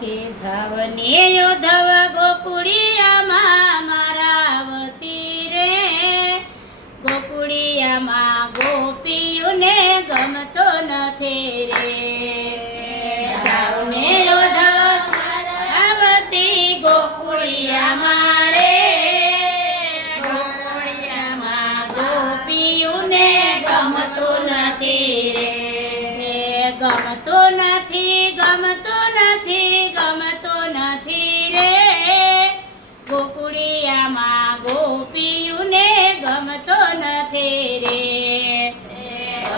કે જાવને યોધવ ગોકુળિયામાં મારા વતી રે, ગોકુળિયામાં ગોપીઓને ગમતો નથી રે. જાવને યોધવ મારા વતી ગોકુળિયામાં રે, ગોકુળિયામાં ગોપીઓને ગમતો નથી રે. ગમતો નથી, ગમતો નથી, ગમતો નથી રે, ગોકુળિયામાં ગોપીઓને ગમતો નથી રે.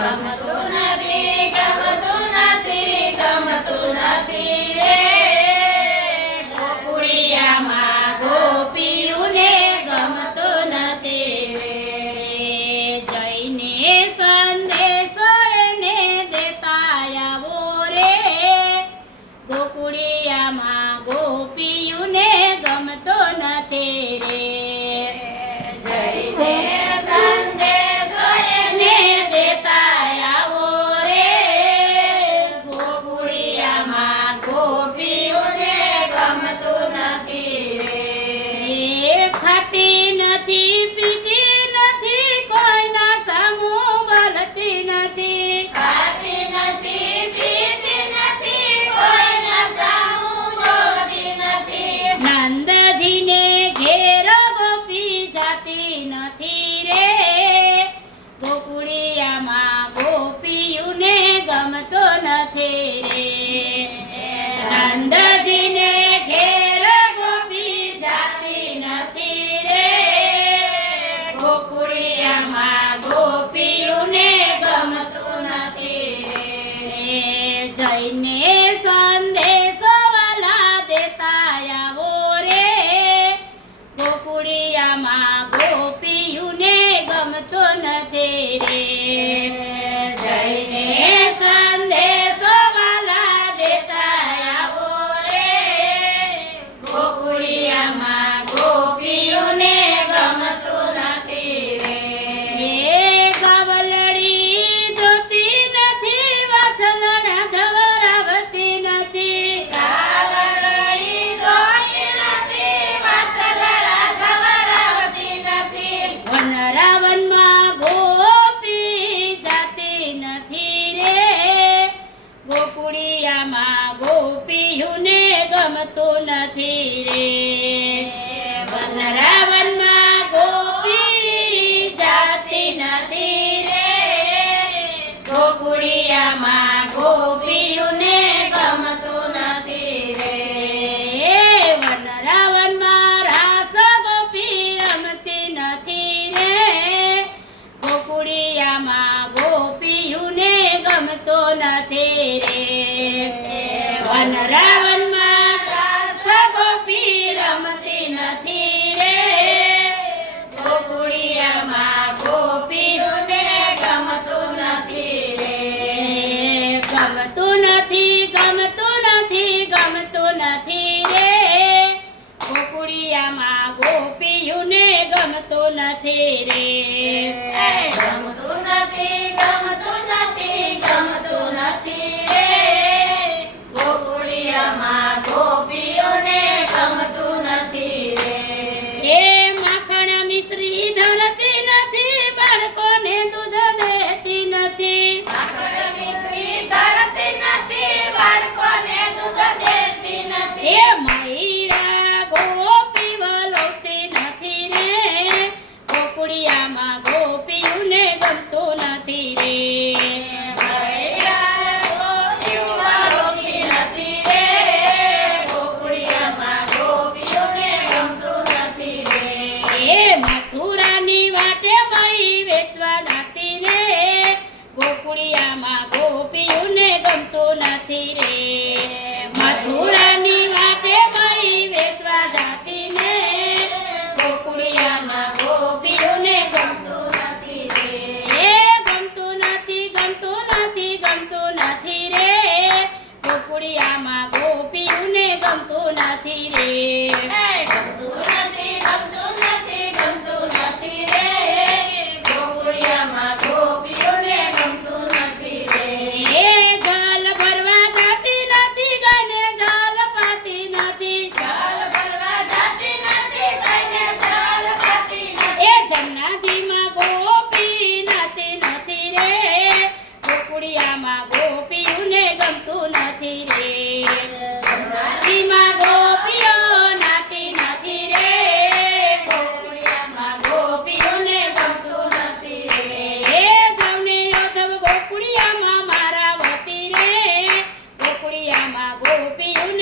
ગમતો નથી, ગમતો નથી, ગમતો નથી રે, ગોકુળિયામાં ગોપીઓને ગમતો નથી રે. જઈને સંદેશો એને દેતા આવો રે, ગોકુળિયામાં ગોપીઓને ગમતો નથી રે. જઈને સંદેશો એને દેતા આવો રે, ગોકુળિયામાં ગોપીઓને ગમતો નથી રે. ખાતી નથી, પીતી નથી, કોઈના સામું બોલતી નથી. ખાતી નથી, પીતી નથી, કોઈના સામું બોલતી નથી. નંદજીને ઘેર ગોપી જાતી નથી રે, ગોકુળિયામાં ગોપીઓને ગમતો નથી રે. નંદજીને ઘેર ગોપી જાતી નથી રે, ગોકુળિયામાં ગોપીઓને ગમતો નથી રે. જઈને સંદેશો વાલા દેતા આવો રે, ગોકુળિયામાં ગોપીઓને ગમતો નથી રે. જઈને સંદેશો વાલા દેતા આવો રે, ગોકુળિયામાં ગોપીઓને ગમતો નથી રે. ગવલડી જોતી નથી, વાછરડા ગવરાવતી નથી. ગવલડી જોતી નથી, વાછરડા ગવરાવતી નથી. વનરાવનમાં ગોપી જાતી નથી રે, ગોકુળિયામાં ગોપીઓને ગમતો નથી રે. વનરાવનમાં ગોપી જાતી નથી રે, ગોકુળિયામાં ગોપીઓને ગમતો નથી રે. વનરાવનમાં રાસ ગોપી રમતી નથી રે, ગોકુળિયામાં ગોપીઓને ગમતો નથી રે. વનરાવનમાં રાસ ગોપી રમતી નથી રે, ગોકુળિયામાં ગોપીઓને ગમતું નથી રે. ગમતું નથી, ગમતું નથી, ગમતું નથી રે, ગોકુળિયામાં ગોપીઓને ગમતું નથી રે. ગમતું નથી, ગમતું નથી, ગમતું નથી રે, ગોકુળિયામાં ગોપીઓને ગમતું નથી રે. એ માખણ મિશ્રી ધરતી નથી, બાળકોને દૂધ દેતી નથી. માખણ મિશ્રી ધરતી નથી, બાળકોને દૂધ દેતી નથી. એ મૈડા ગોપી વલોતી નથી રે, ગોકુળિયામાં ગોપીઓને ગમતું નથી રે. મૈડા ગોપી વલોતી નથી રે, ગોકુળિયામાં ગોપીઓને ગમતું નથી રે. એ મથુરાની વાટે મહી વેચવા જાતી રે, ગોકુળિયામાં ગોપીઓને ગમતું નથી રે. મથુરાની વાટે મહી વેચવા જાતી ને, ગોકુળિયામાં ગોપીઓને ગમતું નથી રે. એ ગમતું નથી, ગમતું નથી, ગમતું નથી રે, ગોકુળિયામાં ગોપીઓને ગમતું નથી રે. ગમતું નથી, ગમતું નથી, ગમતું નથી રે, ગોકુળિયામાં ગોપીઓને ગમતું નથી રે. એ જલ ભરવા જાતી નથી, ગાયને જલ પાતી ગોપીઓને